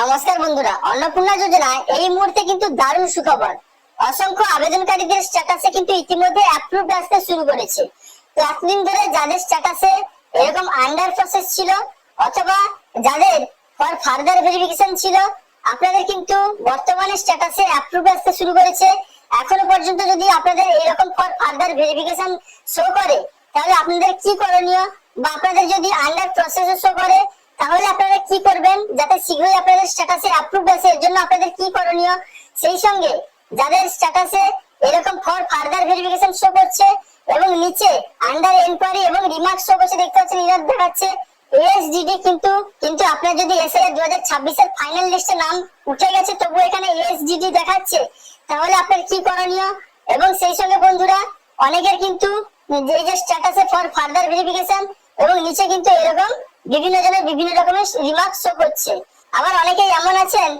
নমস্কার বন্ধুরা, অন্নপূর্ণা যোজনায় এই মুহূর্তে কিন্তু দারুণ সুখবর। অসংখ্য আবেদনকারীদের স্ট্যাটাসে কিন্তু ইতিমধ্যে অ্যাপ্রুভড আসতে শুরু করেছে। তো এতদিন ধরে যাদের স্ট্যাটাসে এরকম আন্ডার প্রসেস ছিল অথবা যাদের ফর ফার্দার ভেরিফিকেশন ছিল, আপনাদের কিন্তু বর্তমানে স্ট্যাটাসে অ্যাপ্রুভ আসতে শুরু করেছে। এখনো পর্যন্ত যদি আপনাদের এরকম ফর ফার্দার ভেরিফিকেশন শো করে, তাহলে আপনাদের কি করণীয়, বা আপনাদের যদি আন্ডার প্রসেস শো করে তাহলে আপনারা কি করবেন যাতে শীঘ্রই আপনাদের স্ট্যাটাসে অ্যাপ্রুভ আসে, এর জন্য আপনাদের কি করণীয়। সেই সঙ্গে যাদের স্ট্যাটাসে এরকম ফর ফার্দার ভেরিফিকেশন শো করছে এবং নিচে আন্ডার এনকোয়ারি এবং রিমার্ক শো করছে, দেখতে পাচ্ছেন এরর দেখাচ্ছে এএসডিডি, কিন্তু আপনার যদি এসআইআর 2026 এর ফাইনাল লিস্টে নাম উঠে গেছে তবু এখানে এএসডিডি দেখাচ্ছে, তাহলে আপনার কি করণীয়। এবং সেই সঙ্গে বন্ধুরা, অনেকের কিন্তু যে স্ট্যাটাসে ফর ফার্দার ভেরিফিকেশন এবং নিচে কিন্তু এরকম বিভিন্ন জনের বিভিন্ন রকমের রিমার্ক শো করছে। আবার অনেকেই এমন আছেন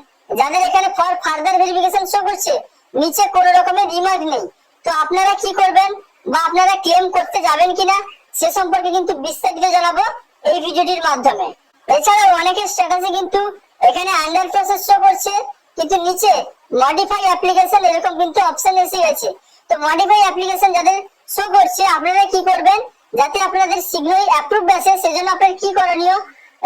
যাদের এখানে ফর ফার্দার ভেরিফিকেশন শো করছে, নিচে কোনো রকমের রিমার্ক নেই। তো আপনারা কি করবেন বা আপনারা ক্লেম করতে যাবেন কিনা সে সম্পর্কে কিন্তু বিস্তারিত জানাবো এই ভিডিওটির মাধ্যমে। এছাড়াও অনেকের স্ট্যাটাসে কিন্তু এখানে আন্ডার প্রসেস শো করছে, কিন্তু নিচে মডিফাই অ্যাপ্লিকেশন এরকম কিন্তু অপশন এসে গেছে। তো মডিফাই অ্যাপ্লিকেশন যাদের শো করছে, আপনারা কি করবেন যাতে আপনাদের শীঘ্রই অ্যাপ্রুভ আসে, সেজন্য আপনার কি করণীয়।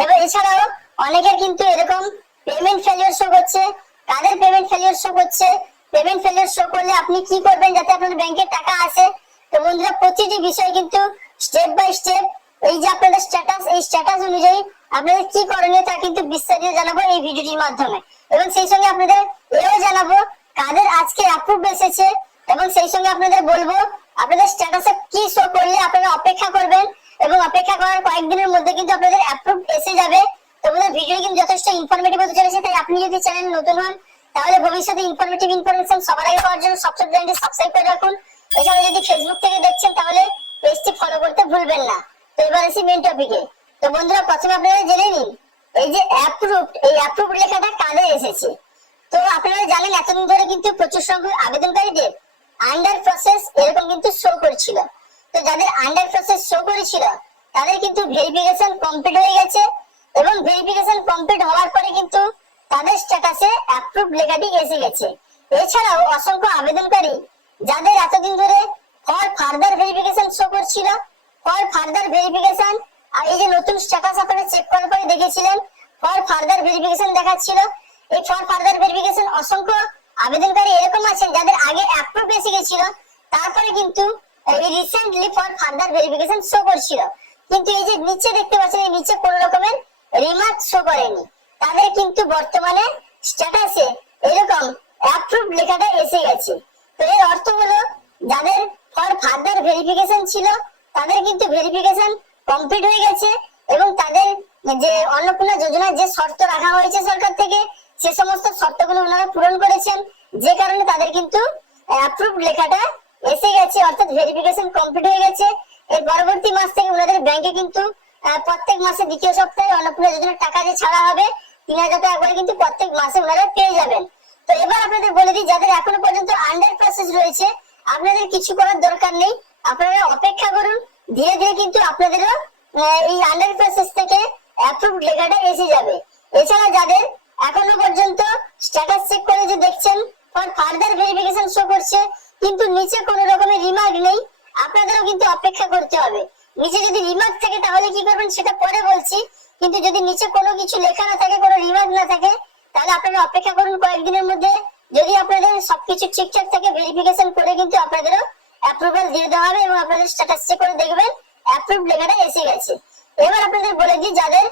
এবং এছাড়াও অনেকের কিন্তু এরকম পেমেন্ট ফেলিওর শো করছে। কাদের পেমেন্ট ফেলিওর শো করছে, পেমেন্ট ফেলিওর শো করলে আপনি কি করবেন যাতে আপনার ব্যাংকে টাকা আসে। তো বন্ধুরা, প্রতিটি বিষয় কিন্তু স্টেপ বাই স্টেপ এই যে আপনাদের স্ট্যাটাস, এই স্ট্যাটাস অনুযায়ী আপনাদের কি করণীয় তা কিন্তু বিস্তারিত জানাবো এই ভিডিওটির মাধ্যমে। এবং সেই সঙ্গে আপনাদের এও জানাবো কাদের আজকে অ্যাপ্রুভ এসেছে, এবং সেই সঙ্গে আপনাদের বলবো আপনাদের স্ট্যাটাসে কি শো করলে আপনারা অপেক্ষা করবেন, এবং অপেক্ষা করার কয়েকদিনের মধ্যে কিন্তু আপনাদের অ্যাপ্রুভ এসে যাবে। তো বন্ধুরা, ভিডিও কিন্তু যথেষ্ট ইনফরমেটিভ হতে চলেছে, তাই আপনি যদি চ্যানেল নতুন হন তাহলে ভবিষ্যতে ইনফরমেটিভ ইনফরমেশন সবার আগে পাওয়ার জন্য সবচেয়ে চ্যানেলটি সাবস্ক্রাইব করে রাখুন। এছাড়া যদি ফেসবুক থেকে দেখছেন তাহলে পেজটি ফলো করতে ভুলবেন না। তো এবার আসি মেইন টপিকে। তো বন্ধুরা, প্রথমে আপনারা জেনে নিন এই যে অ্যাপ্রুভড, এই অ্যাপ্রুভড লেখাটা কাদের এসেছে। তো আপনারা জানেন এতদিন ধরে কিন্তু প্রচুর সংখ্যক আবেদনকারীদের আন্ডার প্রসেস এরকম কিন্তু শো করছিল। তো যাদের আন্ডার প্রসেস শো করেছিল তাদের কিন্তু ভেরিফিকেশন কমপ্লিট হয়ে গেছে, এবং ভেরিফিকেশন কমপ্লিট হওয়ার পরে কিন্তু তাদের স্ট্যাটাসে অ্যাপ্রুভ লেখাটি এসে গেছে। এছাড়াও অসংখ্য আবেদনকারী যাদের এতদিন ধরে ফর ফার্দার ভেরিফিকেশন শো করছিল, ফর ফার্দার ভেরিফিকেশন, আর এই যে নতুন স্ট্যাটাস আপনারা চেক করার পরে দেখেছিলেন ফর ফার্দার ভেরিফিকেশন দেখাচ্ছিল, এই ফর ফার্দার ভেরিফিকেশন অসংখ্য আবেদনকারী এরকম আছেন যাদের আগে অ্যাপ্রুভ এসে গেছিল, তারপরে কিন্তু recently for further verification show করছিল, কিন্তু এই যে নিচে দেখতে পাচ্ছেন এই নিচে কোনো রকমের রিমার্ক শো করেনি, তাদের কিন্তু বর্তমানে স্ট্যাটাসে এরকম অ্যাপ্রুভ লেখাটা এসে গেছে। তো এর অর্থ হলো যাদের ফর ফার্দার ভেরিফিকেশন ছিল তাদের কিন্তু ভেরিফিকেশন কমপ্লিট হয়ে গেছে, এবং তাদের যে অন্নপূর্ণা যোজনার যে শর্ত রাখা হয়েছে সরকার থেকে, সে সমস্ত শর্তগুলো ওনারা পূরণ করেছেন, যে কারণে তাদের কিন্তু অ্যাপ্রুভ লেখাটা এসে গেছে, অর্থাৎ ভেরিফিকেশন কমপ্লিট হয়ে গেছে। এর পরবর্তী মাস থেকে ওনাদের ব্যাংকে কিন্তু প্রত্যেক মাসে দ্বিতীয় সপ্তাহে অন্নপূর্ণা যোজনার টাকা যে ছাড়া হবে 3000 টাকা করে কিন্তু প্রত্যেক মাসে ওনারা পেয়ে যাবেন। তো এবার আপনাদের বলে দিই, যাদের এখনো পর্যন্ত আন্ডার প্রসেস রয়েছে আপনাদের কিছু করার দরকার নেই, আপনারা অপেক্ষা করুন, ধীরে ধীরে কিন্তু আপনাদেরও এই আন্ডার প্রসেস থেকে অ্যাপ্রুভ লেখাটা এসে যাবে। এছাড়া যাদের এখনো পর্যন্ত স্ট্যাটাস চেক করে যে দেখছেন ফর ফার্দার ভেরিফিকেশন শো করছে কিন্তু নিচে কোনো রকমের রিমার্ক নেই, আপনাদেরও কিন্তু অপেক্ষা করতে হবে। নিচে যদি রিমার্ক থাকে তাহলে কি করবেন সেটা পরে বলছি, কিন্তু যদি নিচে কোনো কিছু লেখা না থাকে, কোনো রিমার্ক না থাকে, তাহলে আপনারা অপেক্ষা করুন কয়েকদিনের মধ্যে। যদি আপনাদের সবকিছু ঠিকঠাক থাকে ভেরিফিকেশন করে কিন্তু আপনাদেরও অ্যাপ্রুভাল দিয়ে দেওয়া হবে, এবং আপনাদের স্ট্যাটাস চেক করে দেখবেন অ্যাপ্রুভ লেখাটা এসে গেছে। এবার আপনাদের বলে দিই, যাদের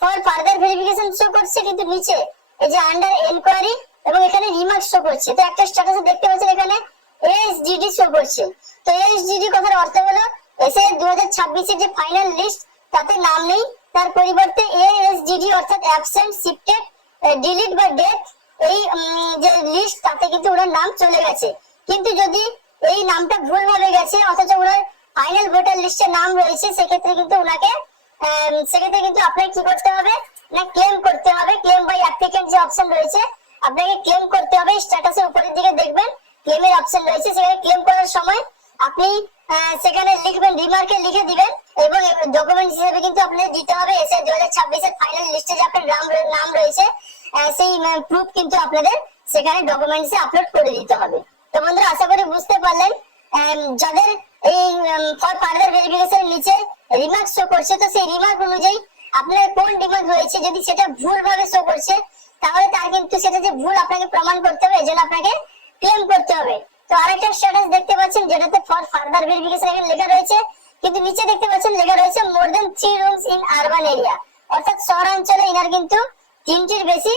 ফর ফার্দার ভেরিফিকেশন শো করছে কিন্তু নিচে এই যে আন্ডার এনকোয়ারি এবং এখানে রিমার্ক শো করছে, তো একটা স্ট্যাটাসে দেখতে পাচ্ছেন এখানে এএসডিডি শো করছে। তো এএসডিডি কথার অর্থ হলো এসআইআর 2026 এর যে ফাইনাল লিস্ট তাতে নাম নেই, তার পরিবর্তে এএসডিডি অর্থাৎ অ্যাবসেন্ট, শিফটেড, ডিলিট বা ডেথ, এই যে লিস্ট তাতে কিন্তু ওনার নাম চলে গেছে। কিন্তু যদি এই নামটা ভুল ভাবে গেছে অথচ ওনার ফাইনাল ভোটার লিস্টে নাম রয়েছে, সেক্ষেত্রে কিন্তু ওনাকে কিন্তু আপনাকে কি করতে হবে না ক্লেম করতে হবে। ক্লেম বাই অ্যাপ্লিক্যান্ট যে অপশন রয়েছে আপনাকে ক্লেম করতে হবে। স্ট্যাটাসের উপরের দিকে দেখবেন ক্লেমের অপশন রয়েছে, সেখানে ক্লেম করার সময় আপনি সেখানে লিখবেন, রিমার্কে লিখে দিবেন, এবং ডকুমেন্ট হিসেবে কিন্তু আপনাদের দিতে হবে এসআইআর 2026 এর ফাইনাল লিস্টে যে আপনার নাম রয়েছে সেই প্রুফ কিন্তু আপনাদের সেখানে ডকুমেন্টসে আপলোড করে দিতে হবে। তো বন্ধুরা আশা করি বুঝতে পারলেন। যাদের এই ফর ফার্দার ভেরিফিকেশন নিচে রিমার্ক শো করছে, তো সেই রিমার্ক অনুযায়ী আপনার কোন রিমার্ক রয়েছে, যদি সেটা ভুল ভাবে শো করছে তাহলে তার কিন্তু সেটা যে ভুল আপনাকে প্রমাণ করতে হবে, এজন্য আপনাকে ক্লেম করতে হবে। তো আরেকটা স্ট্যাটাস দেখতে পাচ্ছেন যেটাতে ফর ফার্দার ভেরিফিকেশন এখানে লেখা রয়েছে, কিন্তু নিচে দেখতে পাচ্ছেন লেখা রয়েছে মোর দেন 3 রুমস ইন আরবান এরিয়া, অর্থাৎ শহরাঞ্চলে ইনার কিন্তু 3টির বেশি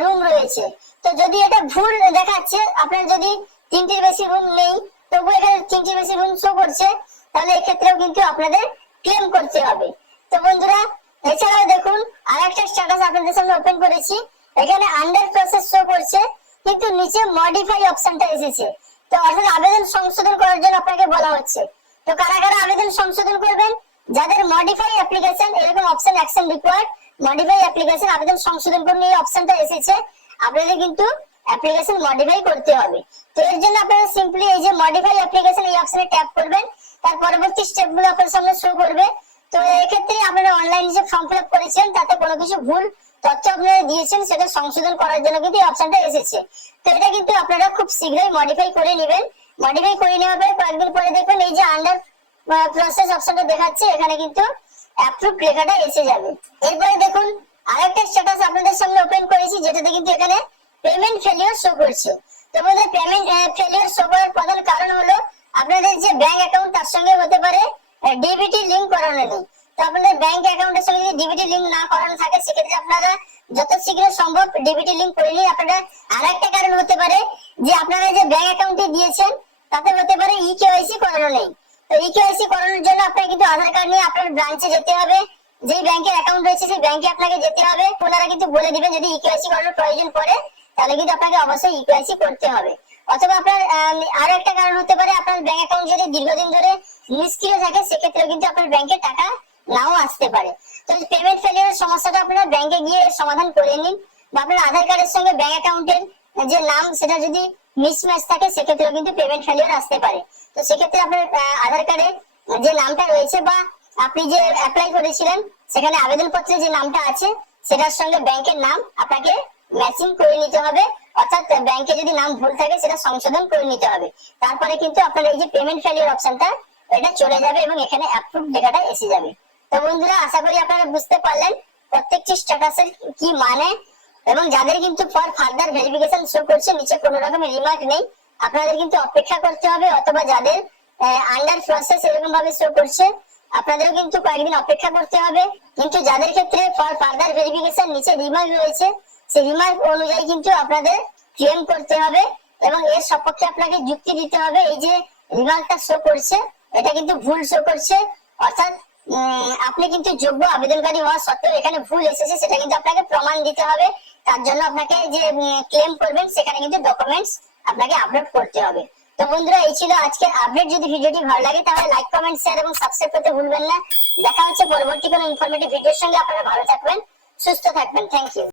রুম রয়েছে। তো যদি এটা ভুল দেখাচ্ছে, আপনার যদি 3টির বেশি রুম নেই তবু এখানে 3টির বেশি রুম শো করছে, তাহলে এক্ষেত্রেও কিন্তু আপনাদের ক্লেম করতে হবে। তো বন্ধুরা এছাড়াও দেখুন আরেকটা স্ট্যাটাস আপনাদের সামনে ওপেন করেছি, এখানে আন্ডার প্রসেস শো করছে কিন্তু নিচে মডিফাই অপশনটা এসেছে। তো অর্থাৎ আবেদন সংশোধন করার জন্য আপনাকে বলা হচ্ছে। তো কারা কারা আবেদন সংশোধন করবেন, যাদের মডিফাই অ্যাপ্লিকেশন এরকম option action required modify application আবেদন সংশোধন করুন এই অপশনটা এসেছে, আপনাদের কিন্তু অ্যাপ্লিকেশন মডিফাই করতে হবে। তো এর জন্য আপনারা সিম্পলি এই যে মডিফাই অ্যাপ্লিকেশন এই অপশনে ট্যাপ করবেন, তার পরবর্তী স্টেপগুলো আপনাদের সামনে শো করবে। তো এই ক্ষেত্রে আপনারা অনলাইনে যে ফর্ম ফিল আপ করেছেন তাতে কোনো কিছু ভুল তথ্য আপনারা দিয়েছেন সেটা সংশোধন করার জন্য কিন্তু এই অপশনটা এসেছে। তো এটা কিন্তু আপনারা খুব শীঘ্রই মডিফাই করে নেবেন। মডিফাই করে নেওয়ার পরে কয়েকদিন পরে দেখবেন এই যে আন্ডার প্রসেস অপশনটা দেখাচ্ছে, এখানে কিন্তু অ্যাপ্রুভ লেখাটা এসে যাবে। এরপরে দেখুন আরেকটা স্ট্যাটাস আপনাদের সামনে ওপেন করেছি, যেটাতে কিন্তু এখানে পেমেন্ট ফেলিওর শো করছে। তো বন্ধুরা পেমেন্ট ফেলিওর শো করার প্রধান কারণ হলো আপনাদের যে ব্যাংক অ্যাকাউন্ট তার সঙ্গে হতে পারে ডিবিটি লিংক করানো নেই। তো আপনাদের ব্যাংক অ্যাকাউন্টের সঙ্গে যদি ডিবিটি লিংক না করানো থাকে সেক্ষেত্রে আপনারা যত শীঘ্র সম্ভব ডিবিটি লিংক করে নিন। আপনারা আরেকটা কারণ হতে পারে যে আপনারা যে ব্যাংক অ্যাকাউন্টে দিয়েছেন তাতে হতে পারে ইকেওয়াইসি করানো নেই। তো ইকেওয়াইসি করানোর জন্য আপনাকে কিন্তু আধার কার্ড নিয়ে আপনার ব্রাঞ্চে যেতে হবে, যেই ব্যাংকের অ্যাকাউন্ট রয়েছে সেই ব্যাংকে আপনাকে যেতে হবে। ওনারা কিন্তু বলে দিবেন যদি ইকেওয়াইসি করানোর প্রয়োজন পড়ে তাহলে কিন্তু আপনাকে অবশ্যই ইকেওয়াইসি করতে হবে। অথবা আপনার আরো একটা কারণ হতে পারে আপনার ব্যাংক অ্যাকাউন্ট যদি দীর্ঘদিন ধরে নিষ্ক্রিয় থাকে সেক্ষেত্রে কিন্তু আপনার ব্যাংকে টাকা নাও আসতে পারে। তো পেমেন্ট ফেলিওরের সমস্যাটা আপনারা ব্যাংকে গিয়ে সমাধান করে নিন, বা আপনার আধার কার্ডের সঙ্গে ব্যাংক অ্যাকাউন্টের যে নাম সেটা যদি মিসম্যাচ থাকে সেক্ষেত্রে কিন্তু পেমেন্ট ফেলিওর আসতে পারে। তো সেক্ষেত্রে আপনার আধার কার্ডে যে নামটা রয়েছে বা আপনি যে অ্যাপ্লাই করেছিলেন সেখানে আবেদনপত্রে যে নামটা আছে সেটার সঙ্গে ব্যাংকের নাম আপনাকে ম্যাচিং করে নিতে হবে, অর্থাৎ ব্যাংকে যদি নাম ভুল থাকে সেটা সংশোধন করে নিতে হবে। তারপরে কিন্তু আপনার এই যে পেমেন্ট ফেলিওর অপশনটা এটা চলে যাবে এবং এখানে অ্যাপ্রুভ লেখাটা এসে যাবে। তো বন্ধুরা আশা করি আপনারা বুঝতে পারলেন প্রত্যেকটি স্ট্যাটাসের কি মানে, এবং যাদের কিন্তু ফর ফার্দার ভেরিফিকেশন শো করছে নিচে কোনো রকমের রিমার্ক নেই আপনাদের কিন্তু অপেক্ষা করতে হবে, অথবা যাদের আন্ডার প্রসেস এরকম ভাবে শো করছে আপনাদেরও কিন্তু কয়েকদিন অপেক্ষা করতে হবে। কিন্তু যাদের ক্ষেত্রে ফর ফার্দার ভেরিফিকেশন নিচে রিমার্ক রয়েছে সেই রিমার্ক অনুযায়ী কিন্তু আপনাদের ক্লেম করতে হবে এবং এর সপক্ষে আপনাকে যুক্তি দিতে হবে এই যে রিমার্কটা শো করছে এটা কিন্তু ভুল শো করছে, অর্থাৎ আপনি কিন্তু যোগ্য আবেদনকারী হওয়া সত্ত্বেও এখানে ভুল এসেছে সেটা কিন্তু আপনাকে প্রমাণ দিতে হবে। তার জন্য আপনাকে যে ক্লেম করবেন সেখানে কিন্তু ডকুমেন্টস আপনাকে আপলোড করতে হবে। তো বন্ধুরা এই ছিল আজকের আপডেট। যদি ভিডিওটি ভালো লাগে তাহলে লাইক কমেন্ট শেয়ার এবং সাবস্ক্রাইব করতে ভুলবেন না। দেখা হচ্ছে পরবর্তী কোনো ইনফরমেটিভ ভিডিওর সঙ্গে। আপনারা ভালো থাকবেন, সুস্থ থাকবেন। Thank you.